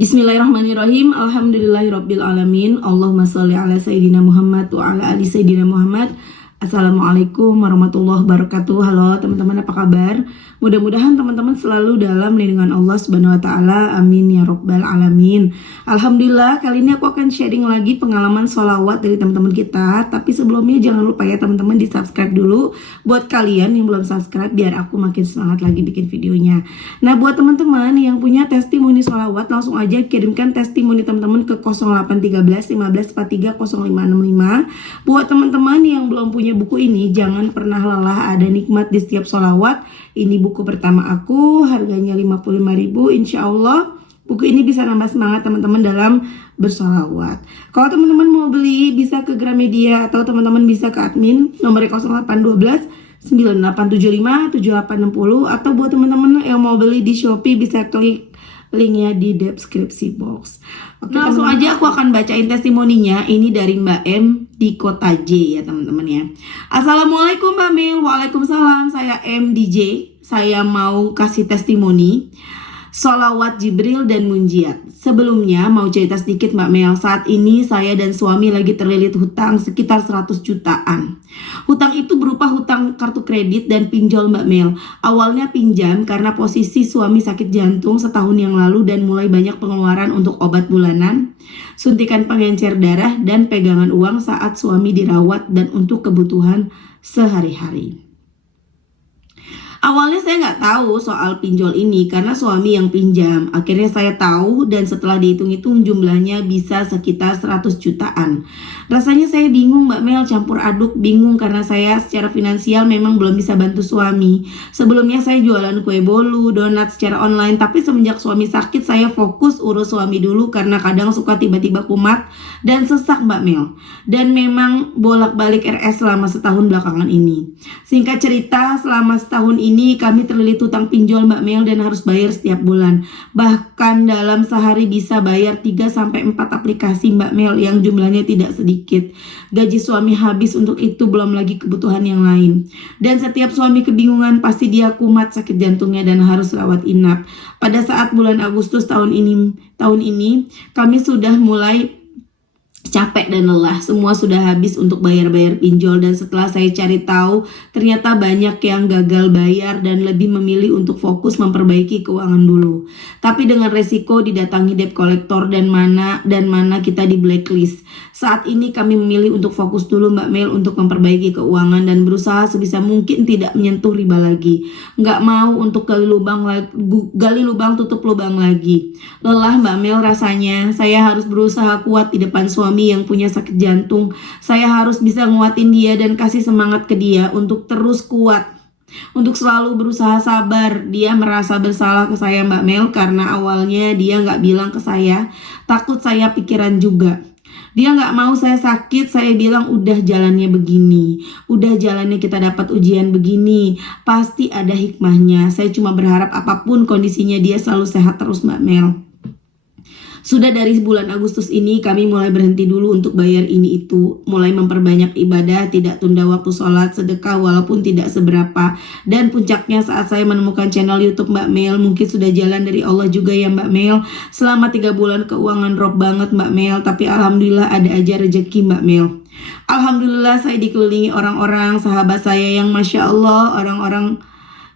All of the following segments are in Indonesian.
Bismillahirrahmanirrahim. Alhamdulillahirabbil alamin. Allahumma shalli ala sayyidina Muhammad wa ala ali sayyidina Muhammad. Assalamualaikum warahmatullahi wabarakatuh. Halo teman-teman, apa kabar? Mudah-mudahan teman-teman selalu dalam lindungan Allah Subhanahu wa taala. Amin ya rabbal alamin. Alhamdulillah, kali ini aku akan sharing lagi pengalaman sholawat dari teman-teman kita. Tapi sebelumnya jangan lupa ya teman-teman, di-subscribe dulu buat kalian yang belum subscribe, biar aku makin semangat lagi bikin videonya. Nah, buat teman-teman yang punya testimoni sholawat, langsung aja kirimkan testimoni teman-teman ke 0813 15 43 0565. Buat teman-teman yang belum punya buku ini, jangan pernah lelah, ada nikmat di setiap sholawat. Ini buku pertama aku, harganya 55.000. Insya Allah buku ini bisa nambah semangat teman-teman dalam bersolawat. Kalau teman-teman mau beli, bisa ke Gramedia atau teman-teman bisa ke admin nomornya 0812 9875 7860, atau buat teman-teman yang mau beli di Shopee bisa klik linknya di deskripsi box. Oke, nah, langsung aja aku akan bacain testimoninya. Ini dari Mbak M di Kota J ya teman-teman ya. Assalamualaikum Mbak Mil. Waalaikumsalam. Saya M di J. Saya mau kasih testimoni sholawat Jibril dan Munjiat. Sebelumnya mau cerita sedikit Mbak Mel. Saat ini saya dan suami lagi terlilit hutang sekitar 100 jutaan. Hutang itu berupa hutang kartu kredit dan pinjol Mbak Mel. Awalnya pinjam karena posisi suami sakit jantung setahun yang lalu dan mulai banyak pengeluaran untuk obat bulanan, suntikan pengencer darah, dan pegangan uang saat suami dirawat dan untuk kebutuhan sehari-hari. Awalnya saya nggak tahu soal pinjol ini karena suami yang pinjam. Akhirnya saya tahu dan setelah dihitung-hitung jumlahnya bisa sekitar 100 jutaan. Rasanya saya bingung Mbak Mel, campur aduk, bingung karena saya secara finansial memang belum bisa bantu suami. Sebelumnya saya jualan kue bolu, donat secara online, tapi semenjak suami sakit saya fokus urus suami dulu karena kadang suka tiba-tiba kumat dan sesak Mbak Mel. Dan memang bolak-balik RS selama setahun belakangan ini. Singkat cerita, selama setahun ini kami terlilit hutang pinjol Mbak Mel dan harus bayar setiap bulan. Bahkan dalam sehari bisa bayar 3-4 aplikasi Mbak Mel yang jumlahnya tidak sedikit. Gaji suami habis untuk itu, belum lagi kebutuhan yang lain. Dan setiap suami kebingungan, pasti dia kumat sakit jantungnya dan harus rawat inap. Pada saat bulan Agustus tahun ini kami sudah mulai capek dan lelah, semua sudah habis untuk bayar-bayar pinjol. Dan setelah saya cari tahu, ternyata banyak yang gagal bayar dan lebih memilih untuk fokus memperbaiki keuangan dulu. Tapi dengan resiko didatangi debt collector dan mana kita di blacklist. Saat ini kami memilih untuk fokus dulu Mbak Mel untuk memperbaiki keuangan dan berusaha sebisa mungkin tidak menyentuh riba lagi. Nggak mau untuk gali lubang tutup lubang lagi. Lelah Mbak Mel rasanya. Saya harus berusaha kuat di depan suami yang punya sakit jantung. Saya harus bisa nguatin dia dan kasih semangat ke dia untuk terus kuat, untuk selalu berusaha sabar. Dia merasa bersalah ke saya Mbak Mel karena awalnya dia nggak bilang ke saya, takut saya pikiran juga. Dia nggak mau saya sakit. Saya bilang udah jalannya begini, udah jalannya kita dapat ujian begini, pasti ada hikmahnya. Saya cuma berharap apapun kondisinya dia selalu sehat terus Mbak Mel. Sudah dari bulan Agustus ini kami mulai berhenti dulu untuk bayar ini itu, mulai memperbanyak ibadah, tidak tunda waktu sholat, sedekah walaupun tidak seberapa. Dan puncaknya saat saya menemukan channel YouTube Mbak Mel. Mungkin sudah jalan dari Allah juga ya Mbak Mel. Selama 3 bulan keuangan drop banget Mbak Mel, tapi alhamdulillah ada aja rezeki Mbak Mel. Alhamdulillah saya dikelilingi orang-orang sahabat saya yang Masya Allah, orang-orang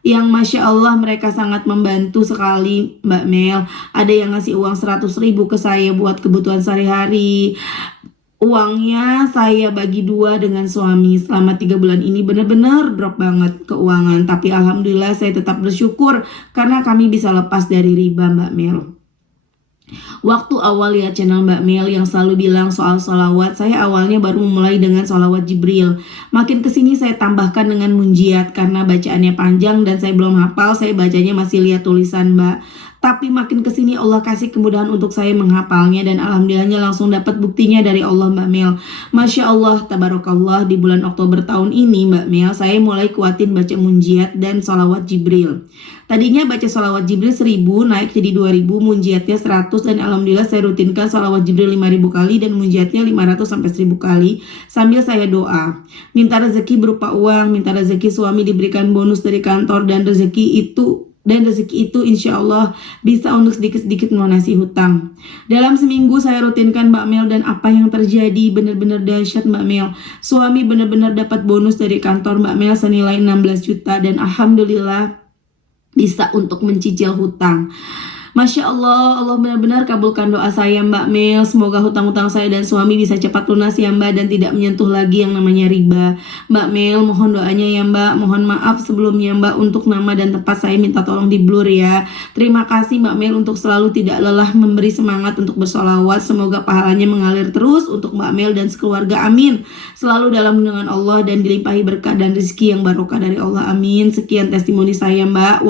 yang Masya Allah mereka sangat membantu sekali Mbak Mel. Ada yang ngasih uang 100.000 ke saya buat kebutuhan sehari-hari. Uangnya saya bagi 2 dengan suami. Selama 3 bulan ini benar-benar drop banget keuangan. Tapi alhamdulillah saya tetap bersyukur karena kami bisa lepas dari riba Mbak Mel. Waktu awal lihat channel Mbak Mel yang selalu bilang soal sholawat, saya awalnya baru memulai dengan sholawat Jibril. Makin kesini saya tambahkan dengan Munjiat karena bacaannya panjang dan saya belum hafal. Saya bacanya masih lihat tulisan Mbak. Tapi makin kesini Allah kasih kemudahan untuk saya menghafalnya dan alhamdulillahnya langsung dapat buktinya dari Allah Mbak Mel. Masya Allah, tabarakallah, di bulan Oktober tahun ini Mbak Mel saya mulai kuatin baca Munjiat dan sholawat Jibril. Tadinya baca sholawat Jibril 1000 naik jadi 2000, Munjiatnya 100, dan alhamdulillah saya rutinkan sholawat Jibril 5000 kali dan Munjiatnya 500 sampai 1000 kali sambil saya doa. Minta rezeki berupa uang, minta rezeki suami diberikan bonus dari kantor, dan rezeki itu dan rezeki itu insya Allah bisa untuk sedikit-sedikit melunasi hutang. Dalam seminggu saya rutinkan Mbak Mel, dan apa yang terjadi benar-benar dahsyat Mbak Mel. Suami benar-benar dapat bonus dari kantor Mbak Mel senilai 16 juta dan alhamdulillah bisa untuk mencicil hutang. Masya Allah, Allah benar-benar kabulkan doa saya Mbak Mel. Semoga hutang-hutang saya dan suami bisa cepat lunas ya Mbak, dan tidak menyentuh lagi yang namanya riba. Mbak Mel, mohon doanya ya Mbak. Mohon maaf sebelumnya Mbak untuk nama dan tempat saya minta tolong di blur ya. Terima kasih Mbak Mel untuk selalu tidak lelah memberi semangat untuk bersolawat. Semoga pahalanya mengalir terus untuk Mbak Mel dan sekeluarga, amin. Selalu dalam lindungan Allah dan dilimpahi berkah dan rezeki yang barokah dari Allah, amin. Sekian testimoni saya Mbak.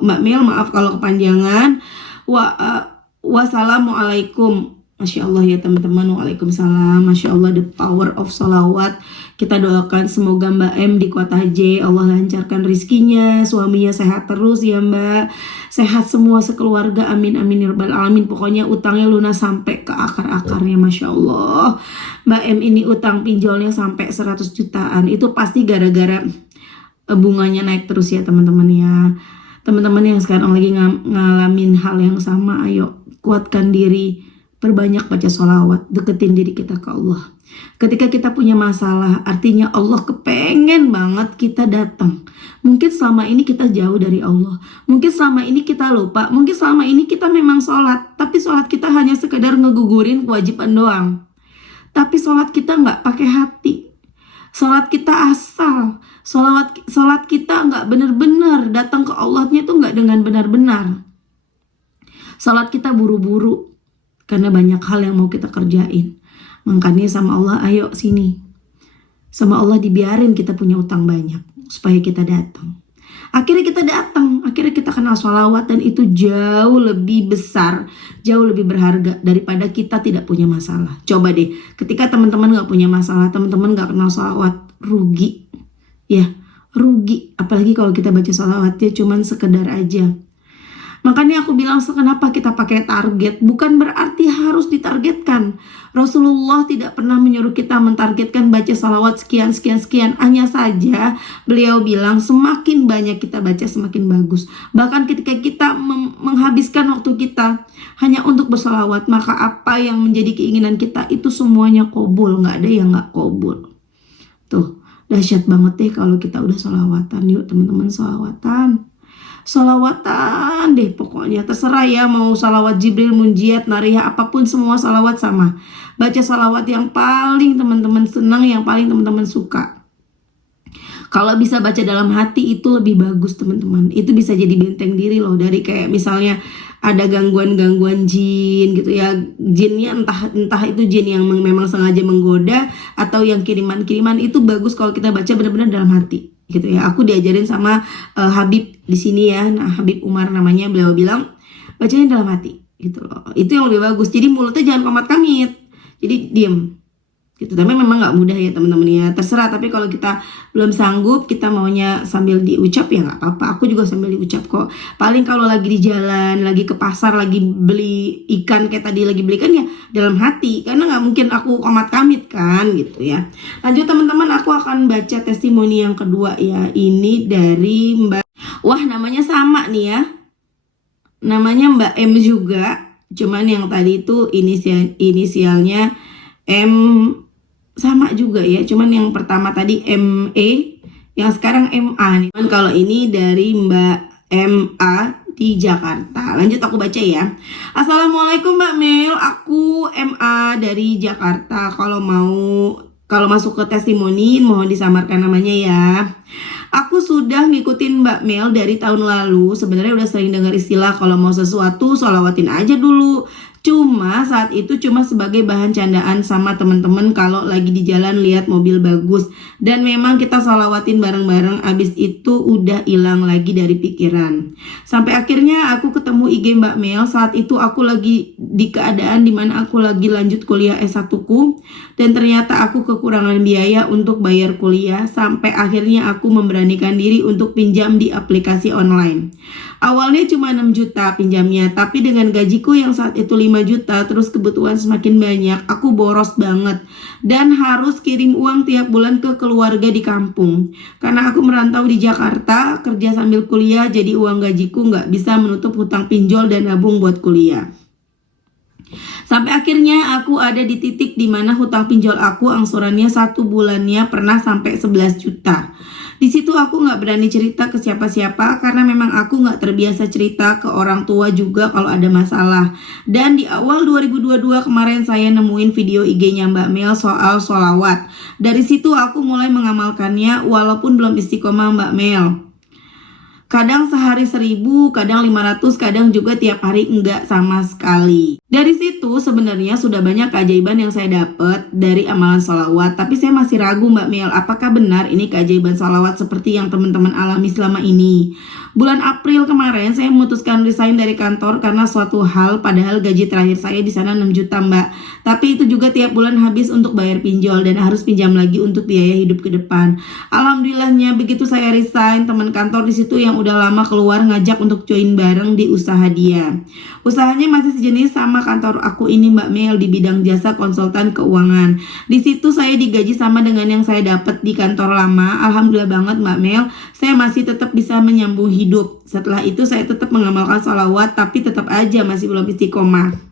Mbak Mel, maaf kalau kepanjangan. Wassalamualaikum. Masya Allah ya teman-teman. Waalaikumsalam. Masya Allah, the power of sholawat. Kita doakan semoga Mbak M di Kota J Allah lancarkan rizkinya, suaminya sehat terus ya Mbak, sehat semua sekeluarga, amin amin ya rabbal alamin. Pokoknya utangnya lunas sampai ke akar-akarnya. Masya Allah, Mbak M ini utang pinjolnya sampai 100 jutaan. Itu pasti gara-gara bunganya naik terus ya teman-teman ya. Teman-teman yang sekarang lagi ngalamin hal yang sama, ayo kuatkan diri, perbanyak baca sholawat, deketin diri kita ke Allah. Ketika kita punya masalah, artinya Allah kepengen banget kita datang. Mungkin selama ini kita jauh dari Allah, mungkin selama ini kita lupa, mungkin selama ini kita memang sholat, tapi sholat kita hanya sekedar ngegugurin kewajiban doang. Tapi sholat kita nggak pakai hati. Sholat kita asal, sholat kita nggak benar-benar datang ke Allahnya itu nggak dengan benar-benar. Sholat kita buru-buru karena banyak hal yang mau kita kerjain. Makanya sama Allah, ayo sini. Sama Allah dibiarin kita punya utang banyak supaya kita datang. Akhirnya kita datang, akhirnya kita kenal sholawat, dan itu jauh lebih besar, jauh lebih berharga daripada kita tidak punya masalah. Coba deh, ketika teman-teman gak punya masalah, teman-teman gak kenal sholawat, rugi. Ya, rugi. Apalagi kalau kita baca sholawatnya cuman sekedar aja. Makanya aku bilang, kenapa kita pakai target? Bukan berarti harus ditargetkan. Rasulullah tidak pernah menyuruh kita mentargetkan baca salawat sekian. Hanya saja beliau bilang semakin banyak kita baca semakin bagus. Bahkan ketika kita menghabiskan waktu kita hanya untuk bersalawat, maka apa yang menjadi keinginan kita itu semuanya qabul. Nggak ada yang nggak qabul. Tuh, dahsyat banget deh kalau kita udah salawatan. Yuk teman-teman, salawatan. Salawatan deh pokoknya, terserah ya, mau salawat Jibril, Munjiat, Nariyah, apapun, semua salawat sama. Baca salawat yang paling teman-teman senang, yang paling teman-teman suka. Kalau bisa baca dalam hati itu lebih bagus teman-teman. Itu bisa jadi benteng diri loh dari kayak misalnya ada gangguan-gangguan jin gitu ya. Jinnya entah itu jin yang memang sengaja menggoda atau yang kiriman-kiriman, itu bagus kalau kita baca benar-benar dalam hati gitu ya. Aku diajarin sama Habib di sini ya. Nah, Habib Umar namanya, beliau bilang bacanya dalam hati gitu loh. Itu yang lebih bagus. Jadi mulutnya jangan komat kamit. Jadi diem gitu. Tapi memang nggak mudah ya teman-teman ya. Terserah, tapi kalau kita belum sanggup, kita maunya sambil diucap ya nggak apa-apa. Aku juga sambil diucap kok. Paling kalau lagi di jalan, lagi ke pasar, lagi beli ikan kayak tadi lagi beli ikan ya dalam hati. Karena nggak mungkin aku komat kamit kan gitu ya. Lanjut teman-teman, aku akan baca testimoni yang kedua ya. Ini dari Mbak. Wah, namanya sama nih ya. Namanya Mbak M juga. Cuman yang tadi itu inisialnya M, sama juga ya, cuman yang pertama tadi ME, yang sekarang MA nih. Cuman kalau ini dari Mbak MA di Jakarta. Lanjut aku baca ya. Assalamualaikum Mbak Mel, aku MA dari Jakarta. Kalau masuk ke testimoni mohon disamarkan namanya ya. Aku sudah ngikutin Mbak Mel dari tahun lalu. Sebenarnya udah sering dengar istilah kalau mau sesuatu sholawatin aja dulu. Cuma saat itu cuma sebagai bahan candaan sama temen-temen kalau lagi di jalan lihat mobil bagus. Dan memang kita sholawatin bareng-bareng, abis itu udah hilang lagi dari pikiran. Sampai akhirnya aku ketemu IG Mbak Mel. Saat itu aku lagi di keadaan dimana aku lagi lanjut kuliah S1ku. Dan ternyata aku kekurangan biaya untuk bayar kuliah. Sampai akhirnya aku memberanikan diri untuk pinjam di aplikasi online. Awalnya cuma 6 juta pinjamnya, tapi dengan gajiku yang saat itu 5 juta, terus kebutuhan semakin banyak, aku boros banget. Dan harus kirim uang tiap bulan ke keluarga di kampung. Karena aku merantau di Jakarta, kerja sambil kuliah, jadi uang gajiku nggak bisa menutup hutang pinjol dan nabung buat kuliah. Sampai akhirnya aku ada di titik dimana hutang pinjol aku angsurannya 1 bulannya pernah sampai 11 juta. Di situ aku nggak berani cerita ke siapa-siapa karena memang aku nggak terbiasa cerita ke orang tua juga kalau ada masalah. Dan di awal 2022 kemarin saya nemuin video IG-nya Mbak Mel soal sholawat. Dari situ aku mulai mengamalkannya walaupun belum istiqomah Mbak Mel. Kadang sehari 1000, kadang 500, kadang juga tiap hari enggak sama sekali. Dari situ sebenarnya sudah banyak keajaiban yang saya dapat dari amalan sholawat. Tapi saya masih ragu Mbak Mel, apakah benar ini keajaiban sholawat seperti yang teman-teman alami selama ini? Bulan April kemarin saya memutuskan resign dari kantor karena suatu hal, padahal gaji terakhir saya di sana 6 juta Mbak. Tapi itu juga tiap bulan habis untuk bayar pinjol dan harus pinjam lagi untuk biaya hidup ke depan. Alhamdulillahnya begitu saya resign, teman kantor di situ yang udah lama keluar ngajak untuk join bareng di usaha dia. Usahanya masih sejenis sama kantor aku ini Mbak Mel di bidang jasa konsultan keuangan. Di situ saya digaji sama dengan yang saya dapat di kantor lama. Alhamdulillah banget Mbak Mel, saya masih tetap bisa menyambung hidup. Setelah itu saya tetap mengamalkan sholawat tapi tetap aja masih belum istiqomah.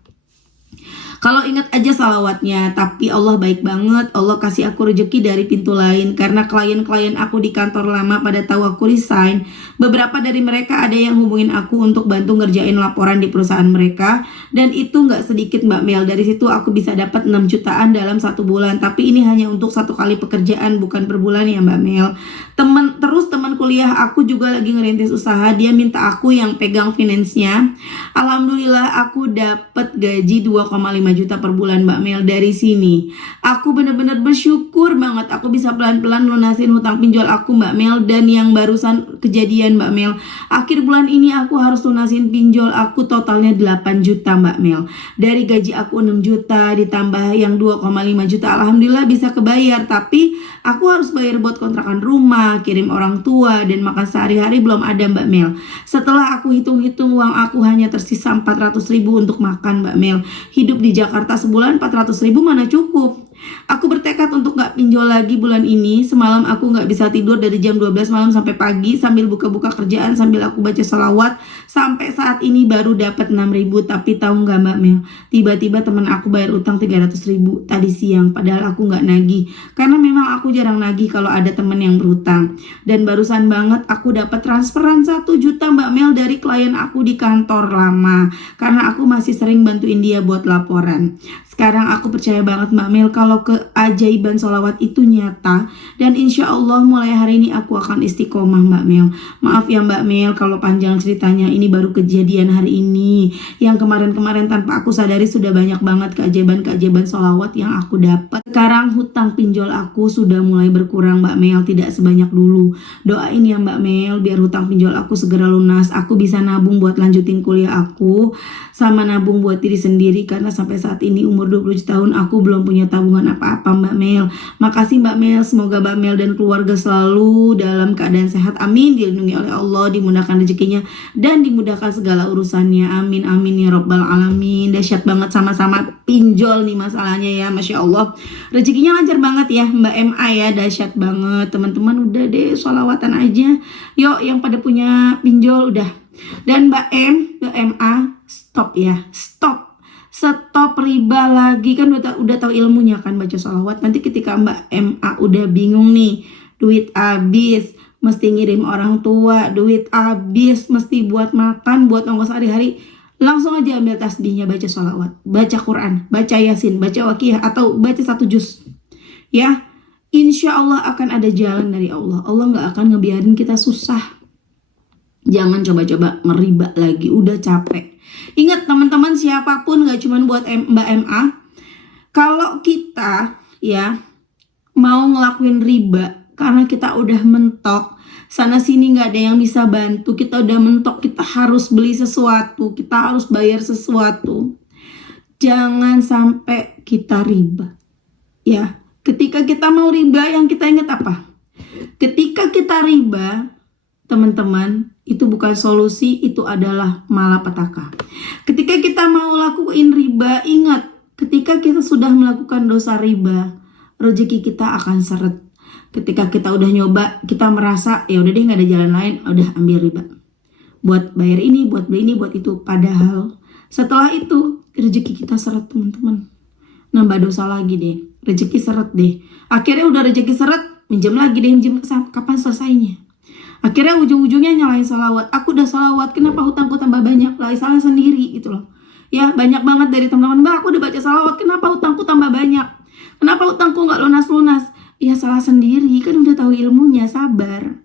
Kalau ingat aja salawatnya, tapi Allah baik banget, Allah kasih aku rezeki dari pintu lain. Karena klien-klien aku di kantor lama pada tahu aku resign, beberapa dari mereka ada yang hubungin aku untuk bantu ngerjain laporan di perusahaan mereka. Dan itu nggak sedikit Mbak Mel, dari situ aku bisa dapat 6 jutaan dalam 1 bulan. Tapi ini hanya untuk 1 kali pekerjaan, bukan per bulan ya Mbak Mel. Teman kuliah aku juga lagi ngerintis usaha, dia minta aku yang pegang finance-nya. Alhamdulillah aku dapat gaji 2,5 juta per bulan Mbak Mel dari sini. Aku bener-bener bersyukur banget aku bisa pelan-pelan lunasin hutang pinjol aku Mbak Mel. Dan yang barusan kejadian Mbak Mel, akhir bulan ini aku harus lunasin pinjol aku totalnya 8 juta Mbak Mel. Dari gaji aku 6 juta ditambah yang 2,5 juta, alhamdulillah bisa kebayar. Tapi aku harus bayar buat kontrakan rumah, kirim orang tua, dan makan sehari-hari belum ada Mbak Mel. Setelah aku hitung-hitung uang aku hanya tersisa 400.000 untuk makan Mbak Mel. Hidup di Jakarta sebulan 400.000 mana cukup. Aku bertekad untuk gak pinjol lagi bulan ini. Semalam aku gak bisa tidur dari jam 12 malam sampai pagi sambil buka-buka kerjaan, sambil aku baca sholawat. Sampai saat ini baru dapat 6.000. Tapi tahu gak Mbak Mel, tiba-tiba teman aku bayar utang 300.000 tadi siang, padahal aku gak nagih. Karena memang aku jarang nagih kalau ada teman yang berhutang. Dan barusan banget aku dapat transferan 1 juta Mbak Mel dari klien aku di kantor lama. Karena aku masih sering bantuin dia buat laporan. Sekarang aku percaya banget Mbak Mel kalau keajaiban sholawat itu nyata. Dan insya Allah mulai hari ini aku akan istiqomah Mbak Mel. Maaf ya Mbak Mel kalau panjang ceritanya, ini baru kejadian hari ini. Yang kemarin-kemarin tanpa aku sadari sudah banyak banget keajaiban-keajaiban sholawat yang aku dapat. Sekarang hutang pinjol aku sudah mulai berkurang Mbak Mel, tidak sebanyak dulu. Doain ya Mbak Mel biar hutang pinjol aku segera lunas. Aku bisa nabung buat lanjutin kuliah aku, sama nabung buat diri sendiri. Karena sampai saat ini umur 20 tahun aku belum punya tabungan apa-apa Mbak Mel. Makasih Mbak Mel, semoga Mbak Mel dan keluarga selalu dalam keadaan sehat, amin, dilindungi oleh Allah, dimudahkan rezekinya dan dimudahkan segala urusannya, amin amin ya robbal alamin. Dahsyat banget, sama-sama pinjol nih masalahnya ya, Masya Allah. Rezekinya lancar banget ya Mbak MA ya, dahsyat banget. Teman-teman udah deh sholawatan aja yuk, yang pada punya pinjol udah. Dan Mbak MA stop ya, stop riba lagi. Kan udah tahu ilmunya kan baca sholawat. Nanti ketika Mbak MA udah bingung nih, duit habis, mesti ngirim orang tua, duit habis, mesti buat makan, buat ongkos sehari-hari, langsung aja ambil tasbihnya, baca sholawat, baca Quran, baca Yasin, baca Wakiyah, atau baca 1 juz ya. Insya Allah akan ada jalan dari Allah. Allah gak akan ngebiarin kita susah. Jangan coba-coba ngeriba lagi, udah capek. Ingat teman-teman, siapapun, gak cuma buat Mbak MA, kalau kita ya mau ngelakuin riba karena kita udah mentok, sana sini gak ada yang bisa bantu, kita udah mentok, kita harus beli sesuatu, kita harus bayar sesuatu, jangan sampai kita riba ya. Ketika kita mau riba, yang kita ingat apa? Ketika kita riba, teman-teman, Itu bukan solusi, itu adalah malapetaka. Ketika kita mau lakuin riba, ingat, ketika kita sudah melakukan dosa riba, rezeki kita akan seret. Ketika kita udah nyoba, kita merasa ya udah deh nggak ada jalan lain, udah ambil riba. Buat bayar ini, buat beli ini, buat itu. Padahal setelah itu rezeki kita seret, teman-teman. Nambah dosa lagi deh, rezeki seret deh. Akhirnya udah rezeki seret, minjem lagi deh, minjem kapan selesainya? Akhirnya ujung-ujungnya nyalain salawat. Aku udah salawat, kenapa hutangku tambah banyak? Lah salah sendiri gitu loh. Ya banyak banget dari teman-teman, Mbak aku udah baca salawat, kenapa hutangku tambah banyak? Kenapa hutangku nggak lunas-lunas? Ya salah sendiri, kan udah tahu ilmunya, sabar.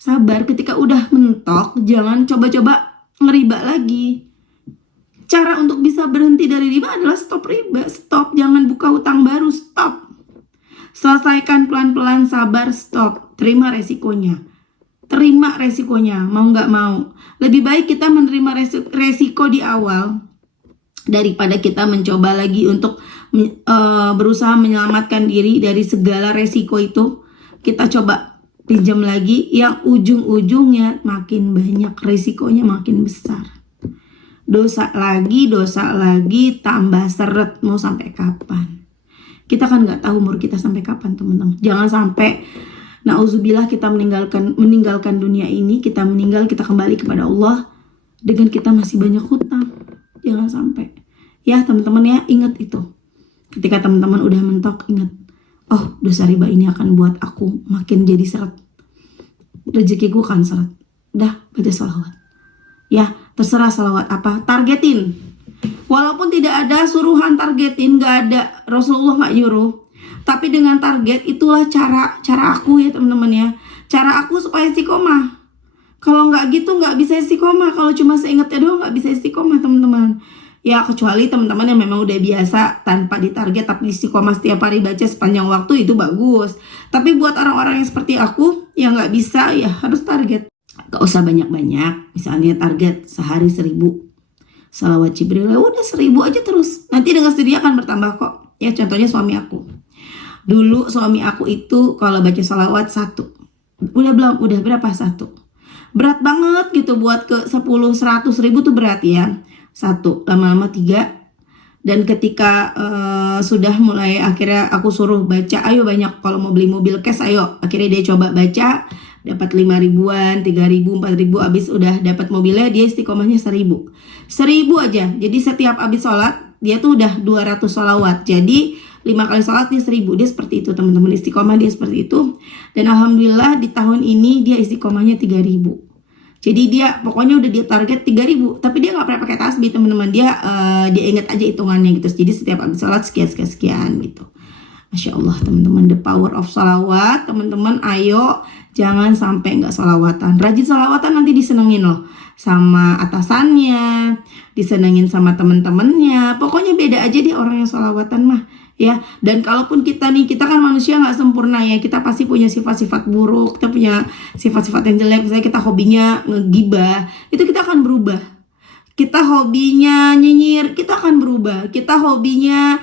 Sabar, ketika udah mentok, jangan coba-coba ngeriba lagi. Cara untuk bisa berhenti dari riba adalah stop riba, stop, jangan buka hutang baru, stop. Selesaikan pelan-pelan, sabar, stop, terima resikonya. Terima resikonya, mau nggak mau. Lebih baik kita menerima resiko di awal daripada kita mencoba lagi untuk berusaha menyelamatkan diri dari segala resiko itu. Kita coba pinjam lagi yang ujung-ujungnya makin banyak, resikonya makin besar. Dosa lagi, tambah seret, mau sampai kapan? Kita kan nggak tahu umur kita sampai kapan, teman-teman. Jangan sampai nauzubillah kita meninggalkan dunia ini, kita meninggal, kita kembali kepada Allah dengan kita masih banyak hutang. Jangan sampai. Ya teman-teman ya, ingat itu. Ketika teman-teman udah mentok, ingat, oh dosa riba ini akan buat aku makin jadi seret. Rezeki gue kan seret. Udah, baca salawat. Ya, terserah salawat apa, targetin. Walaupun tidak ada suruhan targetin, gak ada, Rasulullah gak nyuruh. Tapi dengan target, itulah cara aku ya teman-teman ya. Cara aku supaya istiqomah. Kalau nggak gitu nggak bisa istiqomah. Kalau cuma seingatnya doang nggak bisa istiqomah teman-teman. Ya kecuali teman-teman yang memang udah biasa tanpa ditarget tapi istiqomah setiap hari baca sepanjang waktu, itu bagus. Tapi buat orang-orang yang seperti aku yang nggak bisa, ya harus target. Gak usah banyak-banyak. Misalnya target sehari 1000 salawat Jibril, ya udah 1000 aja terus. Nanti dengan sendirinya akan bertambah kok. Ya contohnya suami aku. Dulu suami aku itu kalau baca salawat 1. Udah berapa 1? Berat banget gitu, buat ke 10, 100 ribu tuh berat ya. 1, lama-lama 3. Dan ketika sudah mulai, akhirnya aku suruh baca, ayo banyak, kalau mau beli mobil cash ayo. Akhirnya dia coba baca, dapat 5 ribuan, 3 ribu, 4 ribu, abis udah dapat mobilnya, dia istiqomahnya 1000 aja. Jadi setiap abis sholat dia tuh udah 200 sholawat. Jadi 5 kali sholat dia 1000. Dia seperti itu teman-teman, istiqomah dia seperti itu. Dan alhamdulillah di tahun ini dia istiqomahnya 3000. Jadi dia pokoknya udah dia target 3000, tapi dia nggak pernah pakai tasbih teman-teman. Dia ingat aja hitungannya gitu. Jadi setiap habis sholat sekian gitu. Masya Allah teman-teman, the power of sholawat. Teman-teman ayo jangan sampai nggak sholawatan. Rajin sholawatan, nanti disenengin loh sama atasannya, disenengin sama temen-temennya. Pokoknya beda aja deh orang yang sholawatan mah ya. Dan kalaupun kita kan manusia nggak sempurna ya, kita pasti punya sifat-sifat buruk, kita punya sifat-sifat yang jelek. Misalnya kita hobinya ngegibah, itu kita akan berubah. Kita hobinya nyinyir, kita akan berubah. Kita hobinya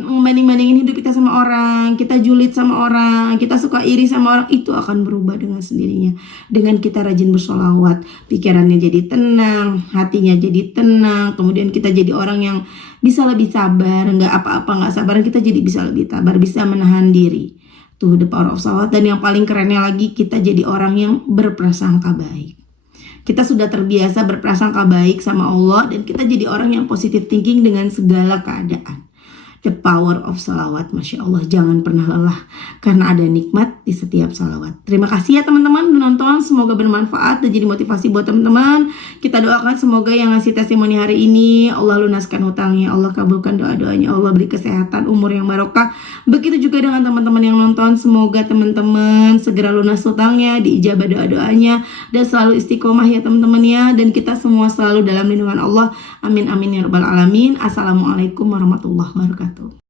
membanding-bandingin hidup kita sama orang, kita julid sama orang, kita suka iri sama orang, itu akan berubah dengan sendirinya. Dengan kita rajin bersolawat, pikirannya jadi tenang, hatinya jadi tenang, kemudian kita jadi orang yang bisa lebih sabar, nggak apa-apa nggak sabaran, kita jadi bisa lebih sabar, bisa menahan diri. Tuh the power of sholawat. Dan yang paling kerennya lagi, kita jadi orang yang berprasangka baik. Kita sudah terbiasa berprasangka baik sama Allah, dan kita jadi orang yang positive thinking dengan segala keadaan. The power of salawat, Masya Allah, jangan pernah lelah karena ada nikmat di setiap salawat. Terima kasih ya teman-teman menonton, semoga bermanfaat dan jadi motivasi buat teman-teman. Kita doakan semoga yang ngasih testimoni hari ini Allah lunaskan hutangnya, Allah kabulkan doa-doanya, Allah beri kesehatan, umur yang barokah. Begitu juga dengan teman-teman yang nonton, semoga teman-teman segera lunas hutangnya, diijabah doa-doanya, dan selalu istiqomah ya teman-teman ya. Dan kita semua selalu dalam lindungan Allah. Amin amin ya rabbal alamin. Assalamualaikum warahmatullahi wabarakatuh.